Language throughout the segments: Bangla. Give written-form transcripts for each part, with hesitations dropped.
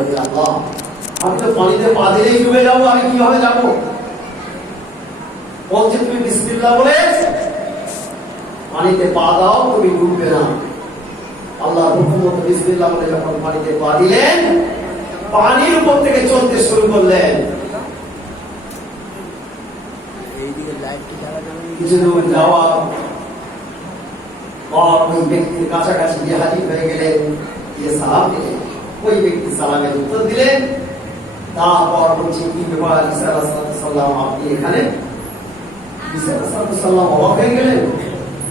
আল্লাহ আমি তো পানিতে পা দিলেই ডুবে যাবো, আমি কিভাবে যাবো? বলছে তুমি বিসমিল্লাহ বলে পানিতে পা দাও, তুমি ডুববে না। আল্লাহ হুকুম মতো বিসমিল্লাহ বলে যখন পানিতে পা দিলেন, পানির উপর থেকে চলতে শুরু করলেন। কিছু দূর যাওয়ার পর ওই ব্যক্তির কাছাকাছি গিয়ে হাজির হয়ে গেলেন, গিয়ে সালাম দিলেন। ওই ব্যক্তি সালামের উত্তর দিলেন। তারপর বলছে কি ব্যাপার ঈসা আলাইহিস সালাম, আপনি এখানে? ঈসা আলাইহিস সালাম অবাক হয়ে গেলেন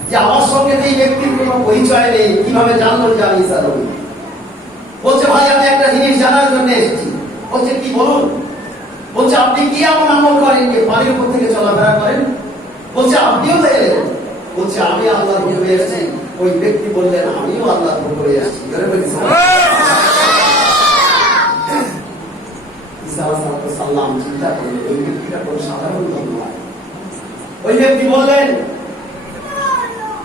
যে আমার সঙ্গে এই ব্যক্তির কোনো পরিচয় নেই, কিভাবে জানলেন যে আমি ঈসা নবী? বলছে ভাই আমি একটা জিনিস জানার জন্য এসেছি। বলছে কি বলুন? বলছে আপনি কি এমন আমল করেন যে পানির উপর থেকে চলাফেরা করেন? বলছে আপনিও তো এলেন। বলছে আমি আল্লাহর হুকুমে এসেছি। ওই ব্যক্তি বললেন আমিও আল্লাহর হুকুমে এসেছি। ঈসা আলাইহিস সালাম চিন্তা করলেন ওই ব্যক্তিটা কোন সাধারণ লোক নয়। ওই ব্যক্তি বললেন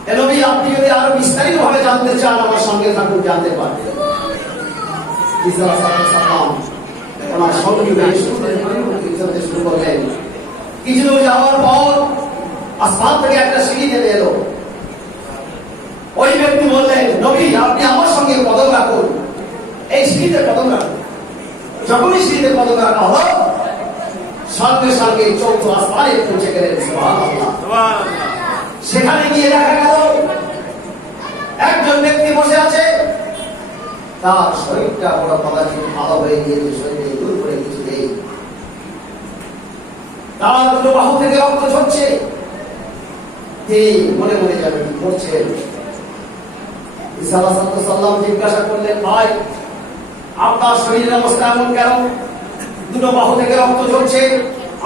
হে নবী, আপনি যদি আরো বিস্তারিত ভাবে জানতে চান আমার সঙ্গে থাকুন, জানতে পারবেন। ঈসা আলাইহিস সালাম ওনার সঙ্গে শুরু করলেন। কিছু দূর যাওয়ার পর আসমান থেকে একটা সিঁড়ি নেমে এলো। ওই ব্যক্তি বললেন নবী, আপনি আমার সঙ্গে কদম রাখুন, এই সিঁড়িতে কদম রাখুন। যখনই সিঁড়িতে কদম রাখা হলো, সঙ্গে সঙ্গে চৌদ্দ আসমানে পৌঁছে গেলেন। সুবহানাল্লাহ। সেখানে গিয়ে দেখা গেল একজন ব্যক্তি বসে আছে, তার শরীরটা বড় পদার্থে ভালো হয়ে গিয়েছে, শরীরে দূর করে কিছু নেই। তার দুটো বাহু থেকে রক্ত ঝরছে। মনে মনে যাবে কি করছেন? ঈসা আলাইহিস সালাম জিজ্ঞাসা করলেন ভাই, আপনার শরীরের অবস্থা এমন কেন? দুটো বাহু থেকে রক্ত ঝরছে,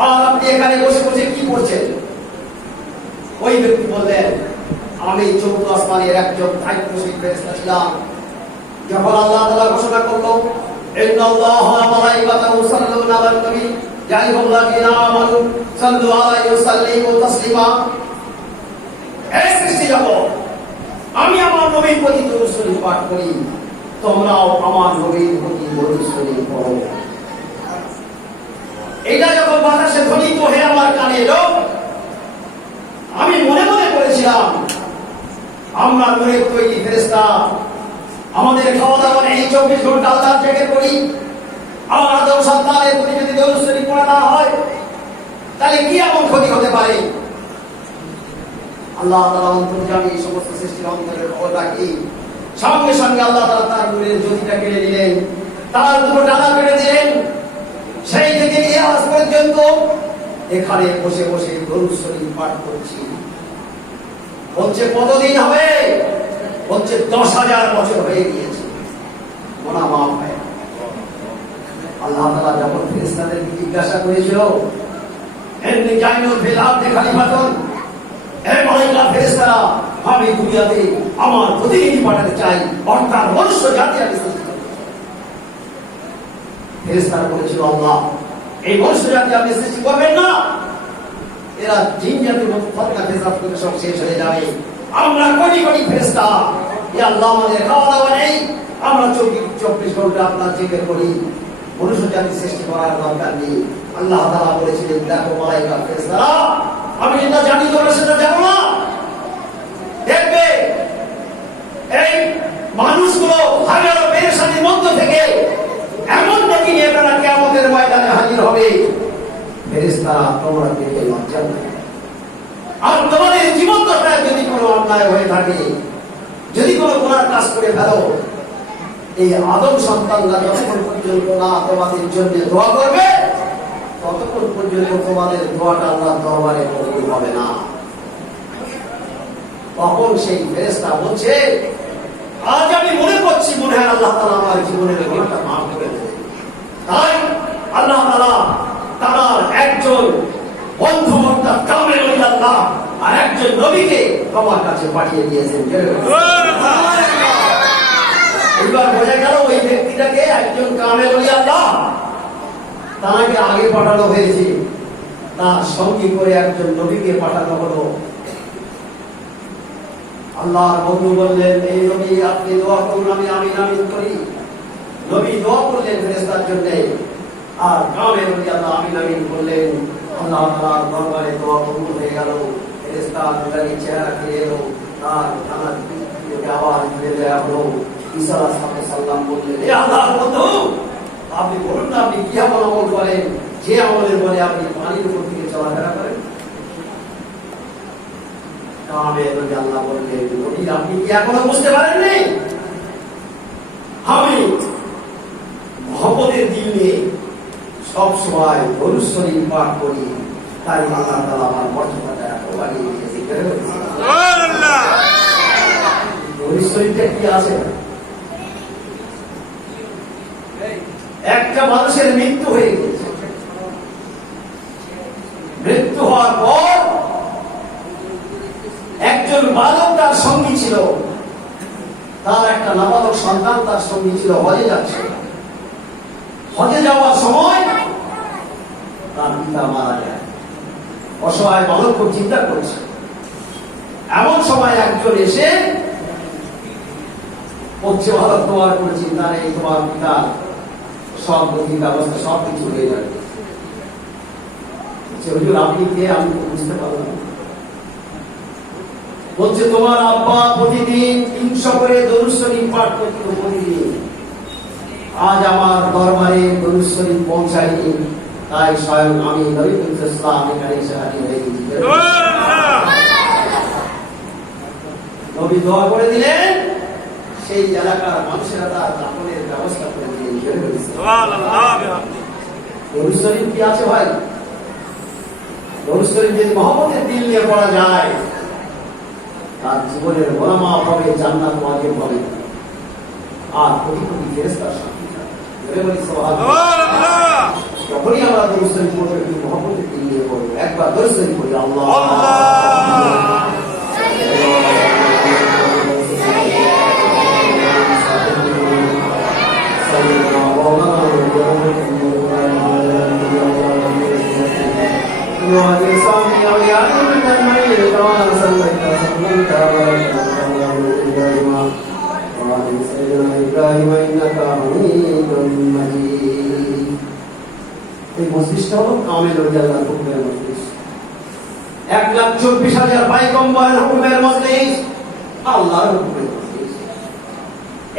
আর আপনি এখানে বসে বসে কি করছেন? ওই ব্যক্তি বললেন আমি চৌদ্দ আসমানের একজন দায়িত্বশীল ফেরেশতা ছিলাম। যখন আল্লাহ তাআলা ঘোষণা করলো ইন্নাল্লাহা ওয়া মালাইকাতাহু ইউসাল্লুনা আলান নবী ইয়া আইয়ুহাল্লাযীনা আমানু সাল্লু আলাইহি ওয়া সাল্লিমু তাসলিমা, হে সৃষ্টি জগৎ, আমি আমার নবীর প্রতি দরুদ শরীফ পাঠ করি, তোমরাও আমার নবীর প্রতি দরুদ শরীফ পড়ো। এটা যখন বাতাসে ধ্বনিত হয়ে আমার কানে এলো, আমি মনে মনে করেছিলাম আমরা নূরের তৈরি ফেরেশতা, আমাদের খাওয়া দাওয়া নেই, 24 ঘন্টা আল্লাহর জিকির করি। আমার আদম সন্তানের প্রতি যদি দরুদ শরীফ পড়া না হয়, তাহলে কি এমন ক্ষতি হতে পারে? আল্লাহ তাআলা অন্তর্যামী, সমস্ত সৃষ্টির অন্তরের খবর রাখি। সঙ্গে সঙ্গে আল্লাহ তাআলা তার নূরের জ্যোতিটা কেড়ে দিলেন, তার দুটো ডানা কেটে দিলেন। সেই থেকে নিয়ে আজ পর্যন্ত এখানে বসে বসে দরুদ শরীফ পাঠ করছি। বলছে কতদিন হবে? বলছে 10,000 বছর হয়ে গিয়েছে। মোনা মাফ হয়। আল্লাহ তাআলা যখন ফেরেশতাদেরকে জিজ্ঞাসা করেছিল এমনি জাইনুল ফিল আরদি খলিফাতুন, হে মালায়েকা ফেরেশতারা, আমি দুনিয়াতে আমার প্রতিনিধি পাঠাতে চাই, অর্থাৎ মনুষ্য জাতি আমি সৃষ্টি করব। ফেরেশতারা বলেছিল আল্লাহ এই মনুষ্য জাতি আপনি সৃষ্টি করবেন না, এরা জিন জাতির মতো ফতনা ফেসাদ করে সব শেষ হয়ে যাবে। আমরা কোটি কোটি ফেরেশতা, ইয়া আল্লাহ আমাদের খাওয়া দাওয়া নেই, আমরা 24 ঘন্টা আপনার জিকির করি, মনুষ্য জাতি সৃষ্টি করার দরকার নেই। আল্লাহ তাআলা বলেছিলেন দেখো মালায়েকা ফেরেশতারা, আমি যেটা জানি তোমরা সেটা জানো না। দেখবে এই মানুষগুলো হাজারো পেরেশানির মধ্য থেকে এমন নাকি নিয়ে তারা কিয়ামতের ময়দানে হাজির হবে, ফেরেশতারা তোমরা দেখে লজ্জা পাবে। আর তোমাদের জীবন দশায় যদি কোনো অন্যায় হয়ে থাকে, যদি কোনো গুনার কাজ করে ফেলো, এই আদম সন্তানরা যতক্ষণ পর্যন্ত না তোমাদের জন্য দোয়া করবে, ততক্ষণ পর্যন্ত তোমাদের দোয়াটা আল্লাহর দরবারে কবুল হবে না। তখন সেই ফেরেশতা বলছে আজ আমি মনে করছি মনে হয় আল্লাহ তাআলা আমার জীবনের গুনাহটা মাফ করে দেবে। তাই আল্লাহ তাআলা তার একজন বন্ধু অর্থাৎ কামেল আল্লাহ আর একজন নবীকে তোমার কাছে পাঠিয়ে দিয়েছেন। এবার বোঝা গেল ওই ব্যক্তিটাকে একজন কামেল আল্লাহ, তাকে আগে পাঠানো হয়েছে, তার সঙ্গী করে একজন নবীকে পাঠানো হলো। আল্লাহর বন্ধু বললেন এই নবী আপনি দোয়া করুন, আমি আমিন আমিন করি। নবী দোয়া করলেন ফেরেশতার জন্য, আর কামেল রাদিয়াল্লাহু আমিন আমিন বললেন। আল্লাহ তাআলার দরবারে দোয়া কবুল হয়ে গেল। ফেরেশতা নূরানী চেহারা ফিরে এলো, তার কানার থেকে আওয়াজ বের হলো। ঈসা আলাইহিস সালাম বললেন, হে আল্লাহর বন্ধু, আপনি বলুন না আপনি কি আমল করেন যে আমলের বলে আপনি পানির উপর থেকে চলাফেরা করেন? কামেল রাদিয়াল্লাহু বললেন, নবী আপনি কি এখনো বুঝতে পারেননি? আমি মহব্বতের দিল নিয়ে সব সময় দরুদ শরীফ পাঠ করি, তাই আল্লাহ তাআলা আমার মর্যাদাটা এত বাড়িয়ে দিয়েছে। সুবহানাল্লাহ। দরুদ শরীফটা কি আছে? একটা মানুষের মৃত্যু হয়ে গেছে, মৃত্যু হওয়ার পর একজন বালক তার সঙ্গী ছিল, তার একটা নাবালক সন্তান তার সঙ্গী ছিল, হজে যাচ্ছে। হজে যাওয়ার সময় তার পিতা মারা যায়। অসহায় বালক খুব চিন্তা করছে। এমন সময় একজন এসে বলছে, বালক তোমার কোনো চিন্তা নেই, তোমার পিতা সব গতি ব্যবস্থা সব কিছু হয়ে যাবে। হুজুর আপনি কে? আমি তো বুঝতে পারলাম। বলছে, তোমার আব্বা প্রতিদিন 300 করে দরুদ শরীফ পাঠ করত প্রতিদিন। আজ আমার দরবারে দরুদ শরীফ পৌঁছায়নি, তাই স্বয়ং আমি নবী ইসলাম এখানে এসে হাজির হয়ে গেছি। নবী দোয়া করে দিলেন, সেই এলাকার মানুষেরা তার দাফনের ব্যবস্থা করে দিলেন। দরুদ শরীফ কি আছে ভাই? দরুদ শরীফ যদি মহব্বতের দিল নিয়ে পড়া যায়, তার জীবনের গুনাহ মাফ হবে, জান্নাত ওয়াজিব হবে, আর কোটি কোটি ফেরেশতার সাক্ষী থাকবে। বলি সুবহানাল্লাহ। যখনই আমরা দরুদ শরীফ পড়ব, একটু মহব্বতের দিল নিয়ে পড়ব। একবার দরুদ শরীফ পড়ি, আল্লাহ এই মজলিসটা হলো কামেল রাদিয়াল্লাহু হুকুমের মজলিস। 1,24,000 পয়গম্বরের হুকুমের মজলিস, আল্লাহর হুকুমের মজলিস।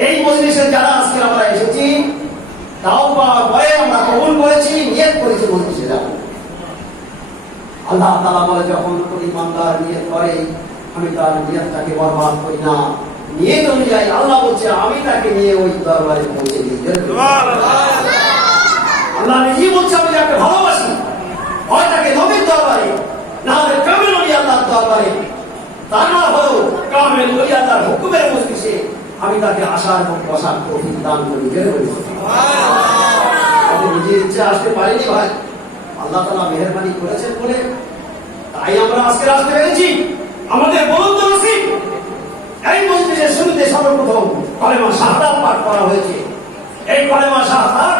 এই মজলিসে যারা আজকে আমরা এসেছি, তাওবা করে আমরা কবুল করেছি, নিয়ত করেছি মজলিসে যাব। আল্লাহ তাআলা বলে, যখন কোন ইমানদার নিয়ত করে, আমি তার নিয়তটাকে বরবাদ করি না। নিয়ত অনুযায়ী আল্লাহ বলছে, আমি তাকে নিয়ে ওই দরবারে পৌঁছে দিই। আল্লাহ নিজেই বলছে, আমি যাকে ভালোবাসি, হয় তাকে নবীর দরবারে, না হলে কামেল ওলি আল্লাহর দরবারে, তা না হলেও কামেল ওলি আল্লাহর হুকুমের মজলিসে আমি তাকে আসার এবং বসার তৌফিক দান করি। আমি নিজের ইচ্ছে আসতে পারিনি ভাই, আল্লাহ তাআলা মেহেরবানি করেছেন বলে তাই আমরা আজকে আসতে পেরেছি। আমাদের বলন্দ নসিব এই মজলিসের শুরুতে সর্বপ্রথম কালেমা শাহাদাত পাঠ করা হয়েছে। এই কালেমা শাহাদাত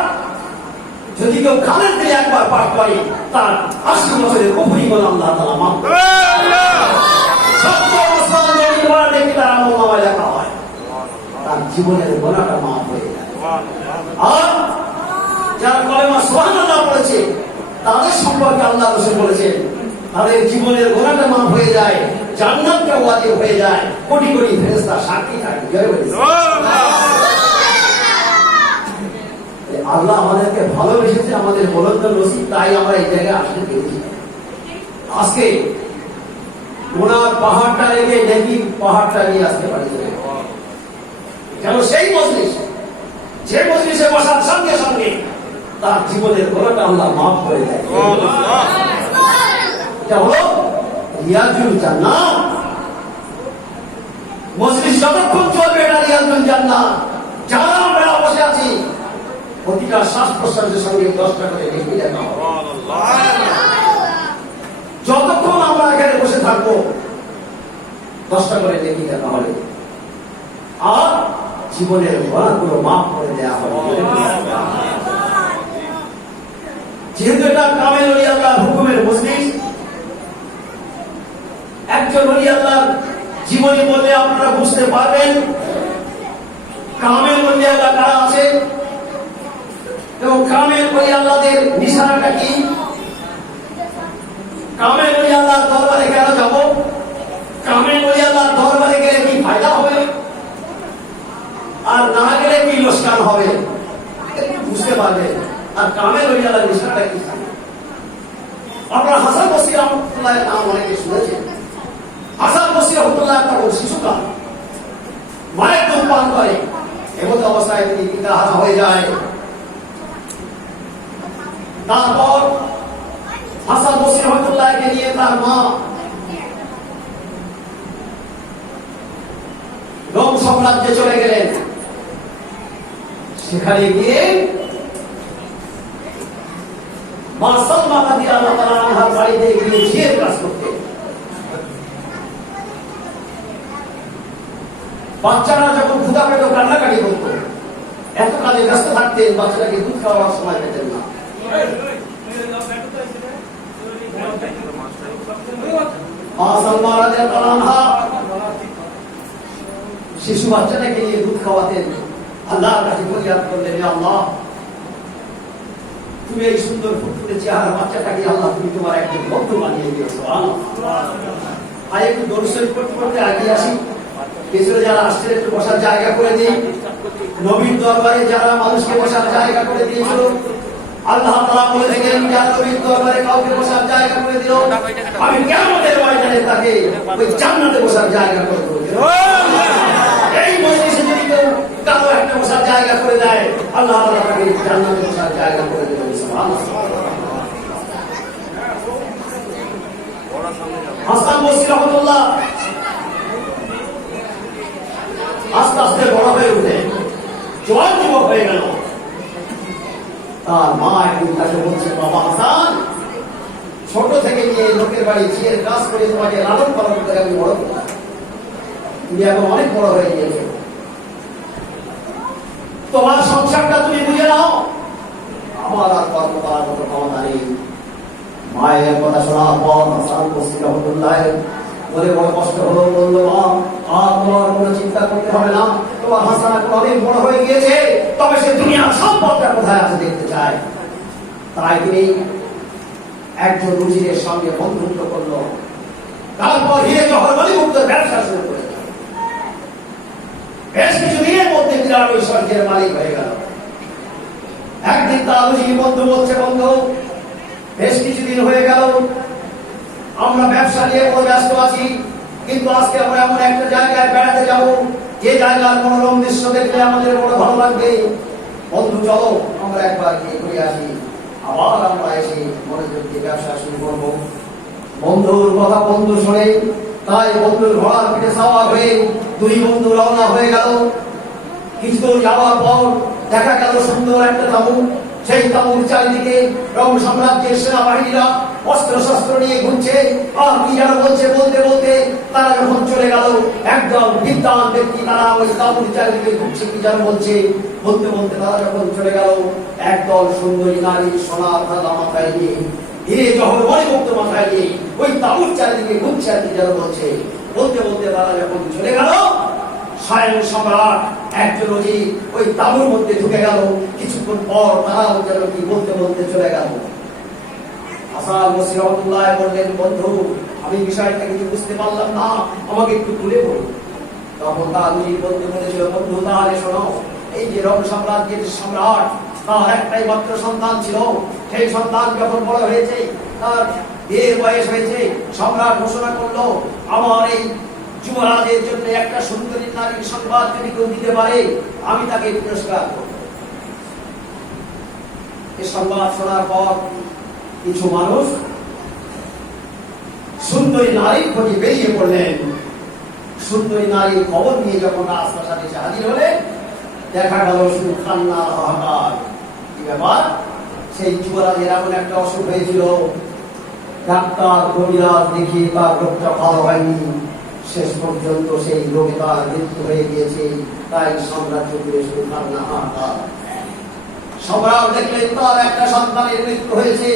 যদি কেউ খালের দিলে একবার পাঠ করে, তার 80 বছরের কুফরি গুনাহ আল্লাহ তাআলা মাফ করে দেন। 70 বছর যদি গুনাহ নেকি তার আমলনামায় লেখা হয়, তার জীবনের গুনাহটা মাফ হয়ে যায়। আর যারা কালেমা সুবহানাল্লাহ পড়েছে, তাদের সম্পর্কে আল্লাহ রাসূল বলেছেন, তাদের জীবনের গুনাহটা মাফ হয়ে যায়, জান্নাতটা ওয়াজিব হয়ে যায়, কোটি কোটি ফেরেশতা সাক্ষী থাকে। আল্লাহ আমাদেরকে ভালোবেসেছে, আমাদের বলন্দ নসিব, তাই আমরা এই জায়গায় আসতে পেরেছি। আজকে গুনার পাহাড়টা রেখে নেকির পাহাড়টা নিয়ে আসতে পারি। কেন সেই মজলিস, যে মজলিসে বসার সঙ্গে সঙ্গে তার জীবনের গুনাহটা আল্লাহ মাফ করে দেয়। এটা হলো রিয়াজুল জান্নাত। মজলিস যতক্ষণ চলবে এটা রিয়াজুল জান্নাত। যারা আমরা বসে আছি, প্রতিটা শ্বাস প্রশ্বাসের সঙ্গে 10টা করে নেকি লেখা হবে। যতক্ষণ আমরা এখানে বসে থাকবো, 10টা করে নেকি লেখা হবে। আর জীবনের গুনাহগুলো মাফ করে দেওয়া হবে। যেহেতু এটা কামেল ওলি আল্লাহর হুকুমের মজলিস, একজন ওলি আল্লাহর জীবনী বললে আপনারা বুঝতে পারবেন কামেল ওলি আল্লাহ কারা আছে। ওলি আল্লাহদের নিশানাটা কি? কামেল ওলি আল্লাহর দরবারে কেন যাব? কামেল ওলি আল্লাহর দরবারে গেলে কি ফায়দা হবে, আর না গেলে কি লোকসান হবে, বুঝতে পারবেন। আর কামেল ওলি আল্লাহর নিশানাটা কি? আপনারা হাসান বসরি রহমতুল্লাহ নাম অনেকে শুনেছেন। হাসান বসরি রহমতুল্লাহ একটা শিশুকাল মায়ের দুধ পান করে, এমন অবস্থায় তিনি পিতাহারা হয়ে যায়। তারপর হাসান বসরি রহমতুল্লাহকে নিয়ে তার মা রোম সাম্রাজ্যে চলে গেলেন। সেখানে গিয়ে মা সালমা রাদিয়াল্লাহু তাআলা আনহার বাড়িতে গিয়ে ঝিয়ের কাজ করতেন। বাচ্চারা যখন ক্ষুধা পেত কান্নাকাটি করত, এত কাজে ব্যস্ত থাকতেন বাচ্চাটাকে দুধ খাওয়ার সময় পেতেন না। শিশু বাচ্চাটাকে নিয়ে দুধ খাওয়াতেন, আল্লাহর কাছে ফরিয়াদ করলেন, আল্লাহ তুমি এই সুন্দর ফুটফুটে চেহারা বাচ্চাটাকে আল্লাহ তুমি তোমার একজন ভক্ত বানিয়ে দিয়েছো। আর একটু দর্শন করতে করতে আগে আসি, পেছনে যারা আসছেন একটু বসার জায়গা করে দিই। নবীর দরবারে যারা মানুষকে বসার জায়গা করে দিয়েছিল, আল্লাহ তাআলা বলে থাকেন যারা নবীর দরবারে কাউকে বসার জায়গা করে দিল, আমি কিয়ামতের ময়দানে তাকে ওই জান্নাতে বসার জায়গা করে দেব। এই মজলিসে যদি কেউ কারো একটা বসার জায়গা করে দেয়, আল্লাহ তাআলা তাকে জান্নাতে বসার জায়গা করে দেবেন। সুবহানাল্লাহ। হাসান বসরি রহমাতুল্লাহ আস্তে আস্তে বড় হয়ে উঠে জোয়ান যুবক হয়ে গেল। তার মা একদিন তাকে বলছে, বাবা হাসান, ছোট থেকে নিয়ে লোকের বাড়ি ঝিয়ের কাজ করে তোমাকে লালন পালন করে আমি বড় করলাম, তুমি এখন অনেক বড় হয়ে গিয়েছো, তোমার সংসারটা তুমি বুঝে নাও, আমার আর কর্ম করার মতো ক্ষমতা নেই। মায়ের কথা শোনার পর হাসান বসরি রহমাতুল্লাহ বলে বড় কষ্ট হলো, বললো, মা আর তোমার কোনো চিন্তা করতে হবে না, তোমার হাসান এখন অনেক বড় হয়ে গিয়েছে, তবে সে দুনিয়ার সম্পদটা কোথায় আছে দেখতে চায়। তাই তিনি একজন উজিরের সঙ্গে বন্ধুত্ব করলো, তারপর হিরে জহর মুক্ত ব্যবসা শুরু করে বেশ কিছু দিনের মধ্যে বিরাট ঐশ্বর্যের মালিক হয়ে গেল। একদিন তার উজির বন্ধু বলছে, বন্ধু বেশ কিছুদিন হয়ে গেল আমরা ব্যবসা নিয়ে বড় ব্যস্ত আছি, কিন্তু আজকে আমরা এমন একটা জায়গায় বেড়াতে যাব যে জায়গার মনোরম দৃশ্য দেখলে আমাদের বড় ভালো লাগবে, বন্ধু চলো আমরা একবার গিয়ে ঘুরে আসি, আবার আমরা এসে মনোযোগ দিয়ে ব্যবসা শুরু করবো। বন্ধুর কথা বন্ধু শোনে, তাই বন্ধুর ঘোড়ার পিঠে সাওয়ার হয়ে দুই বন্ধু রওনা হয়ে গেল। কিছু দূর যাওয়ার পর দেখা গেল সুন্দর একটা তাঁবু, সেই তাঁবুর চারিদিকে রোম সাম্রাজ্যের সেনাবাহিনীরা অস্ত্র শস্ত্র নিয়ে ঘুরছে, আর কি যেন বলছে, বলতে বলতে তারা যখন চলে গেল, একদম বিদ্বান ব্যক্তি তারা ওই তাঁবুর চারিদিকে ঘুরছে, কি যেন বলছে, বলতে বলতে তারা যখন চলে গেল, একদল সুন্দরী নারী সোনার ধাঁধা মাথায় নিয়ে, হিরে জহর মণিমুক্ত মাথায় নিয়ে ওই তাঁবুর চারিদিকে ঘুরছে, আর কি যেন বলছে, বলতে বলতে তারা যখন চলে গেল, স্বয়ং সম্রাট একজন অজির ওই তাঁবুর মধ্যে ঢুকে গেল। কিছুক্ষণ পর তারাও যেন কি বলতে বলতে চলে গেল। হাসান বসরি রহমাতুল্লাহ বললেন, বন্ধু আমি বিষয়টা কিছু বুঝতে পারলাম না, আমাকে একটু তুলে বলুন। তখন তার অজির বলতে বলেছিল, বন্ধু তাহলে শোনো, এই যে রোম সাম্রাজ্যের সম্রাট, তার একটাই মাত্র সন্তান ছিল, সেই সন্তান যখন বড় হয়েছে, তার বিয়ের বয়স হয়েছে, সম্রাট ঘোষণা করলো, আমার এই যুবরাজের জন্য একটা সুন্দরী নারীর সংবাদ যদি কেউ দিতে পারে, আমি তাকে পুরস্কার করব। এই সংবাদ শোনার পর কিছু মানুষ সুন্দরী নারীর খোঁজে বেরিয়ে পড়লেন। সুন্দরী নারীর খবর নিয়ে যখন রাজপ্রাসাদে এসে হাজির হলেন, দেখা গেল শুধু কান্না হাহাকার। কি ব্যাপার? সেই যুবরাজের এমন একটা অসুখ হয়েছিল, ডাক্তার কবিরাজ দেখিয়ে তার রোগটা ভালো হয়নি, শেষ পর্যন্ত সেই রোগে তার মৃত্যু হয়ে গিয়েছে। তাই সাম্রাজ্য জুড়ে শুধু কান্না হাহাকার। সম্রাট দেখলেন তার একটা সন্তানের মৃত্যু হয়েছে,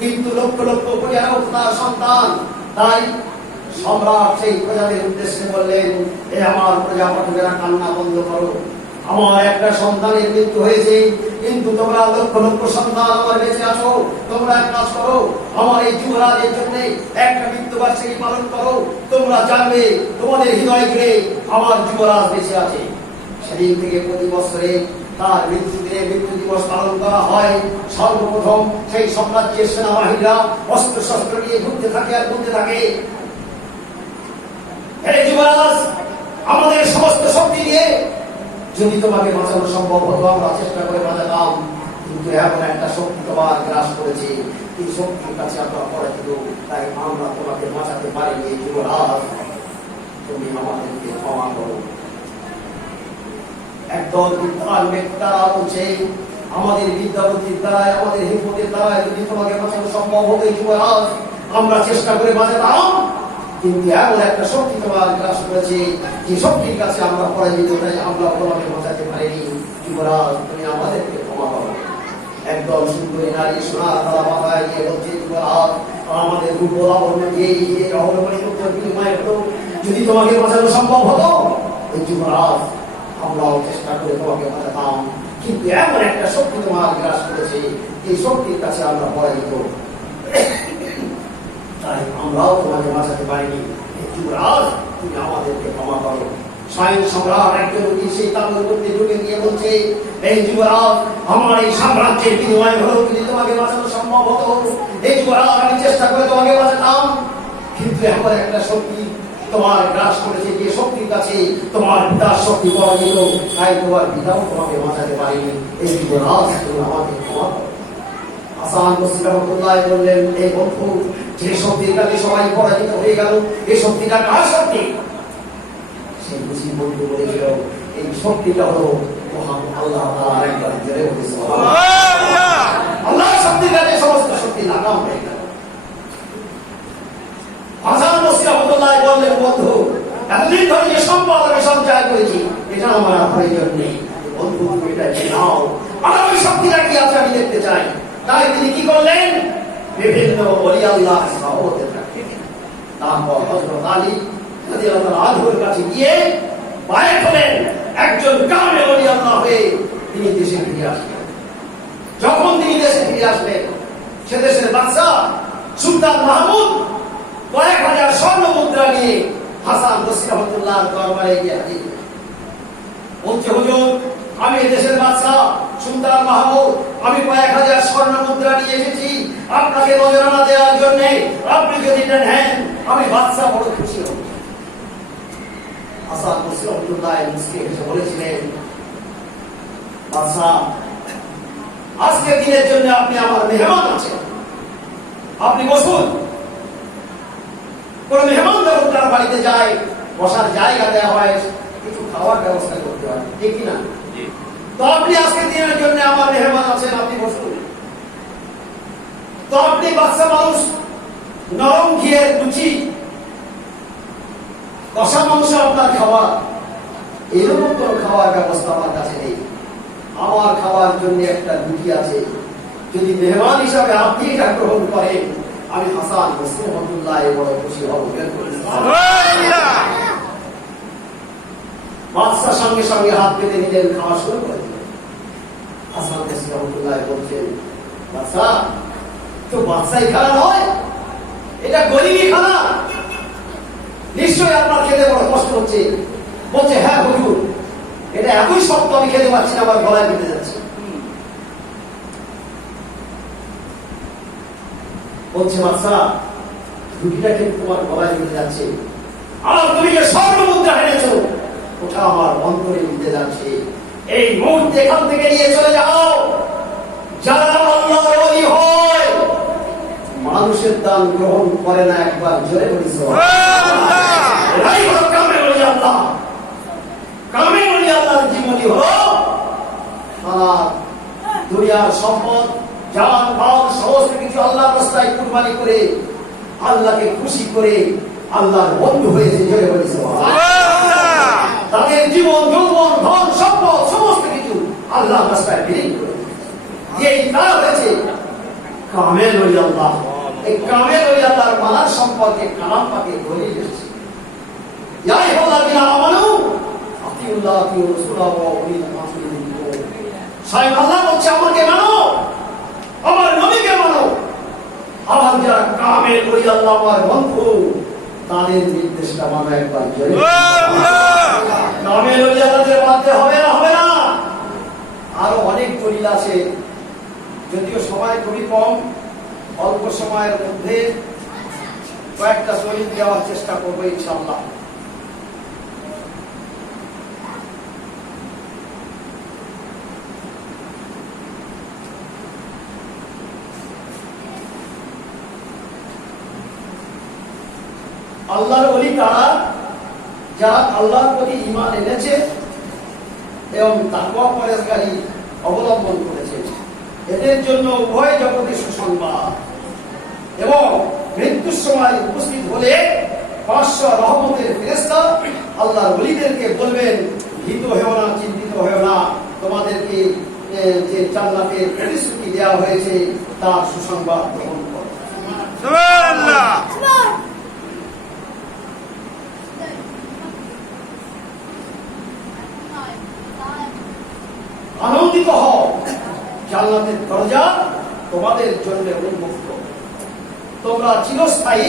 কিন্তু লক্ষ লক্ষ প্রজারও তার সন্তান। তাই সম্রাট সেই প্রজাদের উদ্দেশ্যে বললেন, এ আমার প্রজাপতিরা, কান্না বন্ধ করো, আমার একটা সন্তানের মৃত্যু হয়েছে, কিন্তু তোমরা লক্ষ লক্ষ সন্তান আমার বেঁচে আছো, তোমরা এক কাজ করো, আমার এই যুবরাজের জন্য একটা মৃত্যুবার্ষিকী পালন করো। তোমরা জানবে তোমাদের হৃদয় ঘিরে আমার যুবরাজ বেঁচে আছে। সেদিন থেকে প্রতি বছরে তার মৃত্যু দিবস পালন করা হয়। সর্বপ্রথম সেই সাম্রাজ্যের সেনাবাহিনীরা অস্ত্র শস্ত্র নিয়ে ঘুরতে থাকে আর ঘুরতে থাকে। হে যুবরাজ, আমাদের সমস্ত শক্তি দিয়ে যদি তোমাকে বাঁচানো সম্ভব হতো আমরা চেষ্টা করে বাঁচাতাম, কিন্তু এমন একটা শক্তি তোমার গ্রাস করেছে, এই শক্তির কাছে আমরা পরাজিত, তাই আমরা তোমাকে বাঁচাতে পারিনি। যুবরাজ, তুমি আমাদেরকে ক্ষমা করো। একদল বিদ্যান ব্যক্তিরা বলছে আমাদের বিদ্যাবুদ্ধির দ্বারায়, আমাদের হিম্মতের দ্বারায় যদি তোমাকে বাঁচানো সম্ভব হতো যুবরাজ, আমরা চেষ্টা করে বাঁচাতাম, কিন্তু এমন একটা শক্তি তোমার গ্রাস করেছে, যে শক্তির কাছে আমরা পরাজিত, তাই আমরা তোমাকে বাঁচাতে পারিনি। যুবরাজ, তুমি আমাদেরকে ক্ষমা করো। একদল সুন্দরী নারী সোনার তারা মাথায় দিয়ে বলছে, যুবরাজ, আমাদের রূপ লাবণ্য দিয়ে এই অহরমণি উত্তর বিনিময় হতো, যদি তোমাকে বাঁচানো সম্ভব হতো যুবরাজ, আমরাও চেষ্টা করে তোমাকে বাঁচাতাম, কিন্তু এমন একটা শক্তি তোমার গ্রাস করেছে, এই শক্তির কাছে আমরা পরাজিত, তাই আমরাও তোমাকে বাঁচাতে পারিনি। যুবরাজ, তুমি আমাদেরকে ক্ষমা করো। স্বয়ং সম্রাট একজন সেই তাবুর মধ্যে ঢুকে গিয়ে বলছে, এই যুবরাজ, আমার এই সাম্রাজ্যের বিনিময় হলো যদি তোমাকে বাঁচানো সম্ভব হতো, এই যুবরাজ, আমি চেষ্টা করে তোমাকে বাঁচাতাম, কিন্তু এমন একটা শক্তি তোমার গ্রাস করেছে, যে শক্তির কাছে তোমার পিতার শক্তি পরাজিত, তাই তোমার পিতাও তোমাকে বাঁচাতে পারেনি। এই যুবরাজ, তুমি আমাকে ক্ষমা করো। হাসান বসরি রাহমাতুল্লাহ বললেন, এই বন্ধু, যে শক্তির কাছে সবাই পরাজিত হয়ে গেল, এই শক্তিটা কার শক্তি? সেই বুঝি বন্ধু বলেছিল, এই শক্তিটা হলো মহান আল্লাহ তাআলার। একবার জোরে বলি সুবহানাল্লাহ। আল্লাহর শক্তির কাছে সমস্ত শক্তি লাগাম হয়ে গেল। হাসান বসরি রাহমাতুল্লাহ বললেন, বন্ধু, এতদিন ধরে যে সম্পদ আমি সঞ্চয় করেছি, এটা আমার প্রয়োজন নেই। বন্ধু, তুমি এটা নাও, আর ওই শক্তিটা কি আছে আমি দেখতে চাই। তাই তিনি কি করলেন? বিভিন্ন ওলি আল্লাহ সাহাবাদের কাছে, তারপর হযরত আলী রাদিয়াল্লাহু আনহুর কাছে গিয়ে বায়াত হলেন। একজন কামেল ওলি আল্লাহ হয়ে তিনি দেশে ফিরে আসলেন। যখন তিনি দেশে ফিরে আসলেন, সে দেশের বাদশা সুলতান মাহমুদ কয়েক হাজার স্বর্ণ মুদ্রা নিয়ে হাসান বসরি রাহমাতুল্লাহর দরবারে গিয়ে হাজির। বলছে, হুজুর, আমি দেশের বাদশা সুলতান মাহমুদ, আমি কয়েক হাজার স্বর্ণ মুদ্রা নিয়ে এসেছি আপনাকে নজরানা দেওয়ার জন্য, আপনি যদি এটা নেন আমি বাদশা বড় খুশি হব। হাসান বসরি রাহমাতুল্লাহ মুস্কি হেসে বলেছিলেন, বাদশা, আজকের দিনের জন্য আপনি আমার মেহমান আছেন, আপনি বসুন। কোন মেহমান যখন তার বাড়িতে যায়, বসার জায়গা দেওয়া হয়, কিছু খাওয়ার ব্যবস্থা করতে হয়, ঠিক কিনা? তো আপনি আজকের দিনের জন্য আমার মেহমান আছেন, আপনি বসুন। তো আপনি বাচ্চা মানুষ, নরম ঘিয়ের লুচি, কষা মাংস আপনার খাওয়া, এরকম কোন খাওয়ার ব্যবস্থা আমার কাছে নেই। আমার খাওয়ার জন্য একটা রুটি আছে, যদি মেহমান হিসাবে আপনি এটা গ্রহণ করেন, আমি হাসান বসরি রাহমাতুল্লাহ বড় খুশি হব। বাদশা সঙ্গে সঙ্গে হাত পেতে নিলেন, খাওয়া শুরু করে দিলেন। হাসান বসরি রাহমাতুল্লাহ বলছেন, বাদশা, তো বাদশাই খানা নয়, এটা গরিবই খানা, নিশ্চয়ই আপনার খেতে বড় কষ্ট হচ্ছে। বলছে, হ্যাঁ হুজুর, এটা এতই শক্ত আমি খেতে পারছি না, আমার গলায় বেঁধে যাচ্ছে। বলছে, বাদশা, রুটিটা কিন্তু তোমার গলায় বেঁধে যাচ্ছে, আর তুমি যে স্বর্ণ মুদ্রা এনেছো ওটা আমার অন্তরে বেঁধে যাচ্ছে। এই মুহূর্তে এখান থেকে নিয়ে চলে যাও। যারা আল্লাহর ওলি হয়, মানুষের দান গ্রহণ করে না, একবার জোরে বলি সুবহানাল্লাহ। কামেল ওলি আল্লাহ, কামেল ওলি আল্লাহর জীবনী হলো সারা দুনিয়ার সম্পদ, জান মাল, সমস্ত কিছু আল্লাহর রাস্তায় কুরবানি করে আল্লাহকে খুশি করে আল্লাহর বন্ধু হয়েছে। জোরে বলি সুবহানাল্লাহ। তাদের জীবন, যৌবন, ধন, সম্পদ সমস্ত কিছু আল্লাহর রাস্তায় বিলীন করে এই তারা হয়েছে কামেল ওলি আল্লাহ। এই কামেল ওলি আল্লাহর মানার সম্পর্কে কালাম পাকে ধরে এসেছে, ইয়া আইয়ুহাল্লাযীনা আমানু আতিউল্লাহ ওয়া রাসূলাহু ওয়া উলিল আমরি মিনকুম। স্বয়ং আল্লাহ বলছে আমাকে মানো, আমার নবীকে মানো। আবার যারা কামেল ওলি আল্লাহ আমার বন্ধু, তাদের নির্দেশটা মানো একবার জোরে। কামেল ওলি আল্লাহদের মানতে হবে না, হবে না। আরো অনেক দলিল আছে, যদিও সময় খুবই কম, অল্প সময়ের মধ্যে কয়েকটা দলিল দেওয়ার চেষ্টা করবো ইনশাআল্লাহ। আল্লাহর ওলি তারা যারা আল্লাহর প্রতি ঈমান এনেছে এবং তাকওয়া পরহেজগারি অবলম্বন করেছে, এদের জন্য উভয় জগতে সুসংবাদ। এবং মৃত্যুর সময় উপস্থিত হলে 500 রহমতের ফেরেশতা আল্লাহর ওলিদেরকে বলবেন, ভীত হয়েও না, চিন্তিত হয়েও না, তোমাদেরকে যে জান্নাতের প্রতিশ্রুতি দেওয়া হয়েছে তার সুসংবাদ গ্রহণ করো। সুবহানাল্লাহ। আনন্দিত হও, জান্নাতের দরজা তোমাদের জন্য উন্মুক্ত, তোমরা চিরস্থায়ী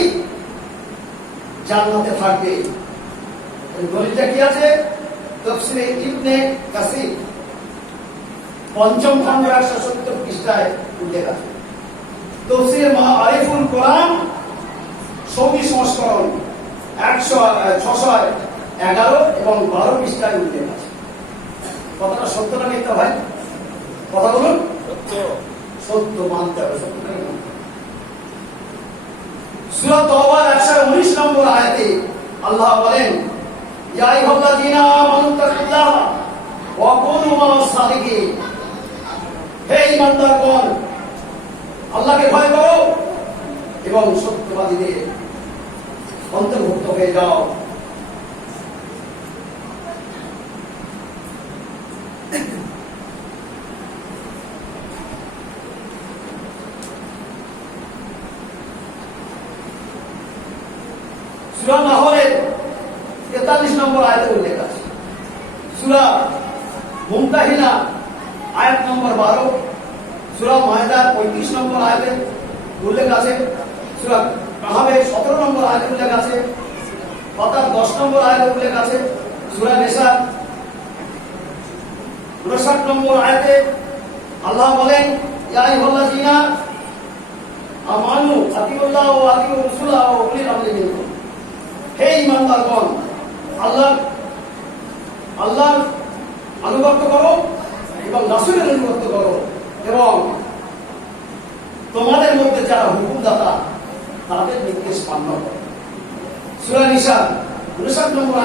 জান্নাতে থাকবে। দলিলটা কি আছে? তাফসীরে ইবনে কাসির 5ম খণ্ড 170 পৃষ্ঠায় উল্লেখ আছে। তাফসীরে মাআরিফুল কোরআন সৌদি সংস্করণ 611 এবং 12 পৃষ্ঠায় উল্লেখ আছে। কথাটা সত্য না মিথ্যা ভাই? কথা বলুন। সত্য। সত্য মানতে হবে, সত্য। সূরা তাওবার 119 নম্বর আয়াতে আল্লাহ বলেন, ইয়া আইয়ুহাল্লাযীনা আমানু তাকুল্লাহ ওয়া কুনু মা'আস সাদিকিন। হে ঈমানদারগণ, আল্লাহকে ভয় করো এবং সত্যবাদীদের অন্তর্ভুক্ত হয়ে যাও। সূরা নাহলের 43 নম্বর আয়াতে উল্লেখ আছে। সূরা মুমতাহিনা আয়াত নম্বর 12, সূরা মায়দার 35 নম্বর আয়াতে উল্লেখ আছে, সূরা কাহাফের 17 নম্বর আয়াতে উল্লেখ আছে, ফাতার 10 নম্বর আয়াতে উল্লেখ আছে, সূরা নিসা 59 নম্বর আয়াতে আল্লাহ বলেন, ইয়া আইয়ুহাল্লাযীনা আমানু আতিউল্লাহ ওয়া আতিউর রাসূলা ওয়া উলিল আমরি মিনকুম। হে ঈমানদারগণ, আল্লাহর আনুগত্য করো এবং রাসূলের আনুগত্য করো এবং তোমাদের মধ্যে যারা হুকুমদাতা তাদের নির্দেশ মান্য করো। সূরা নিসা 59 নম্বর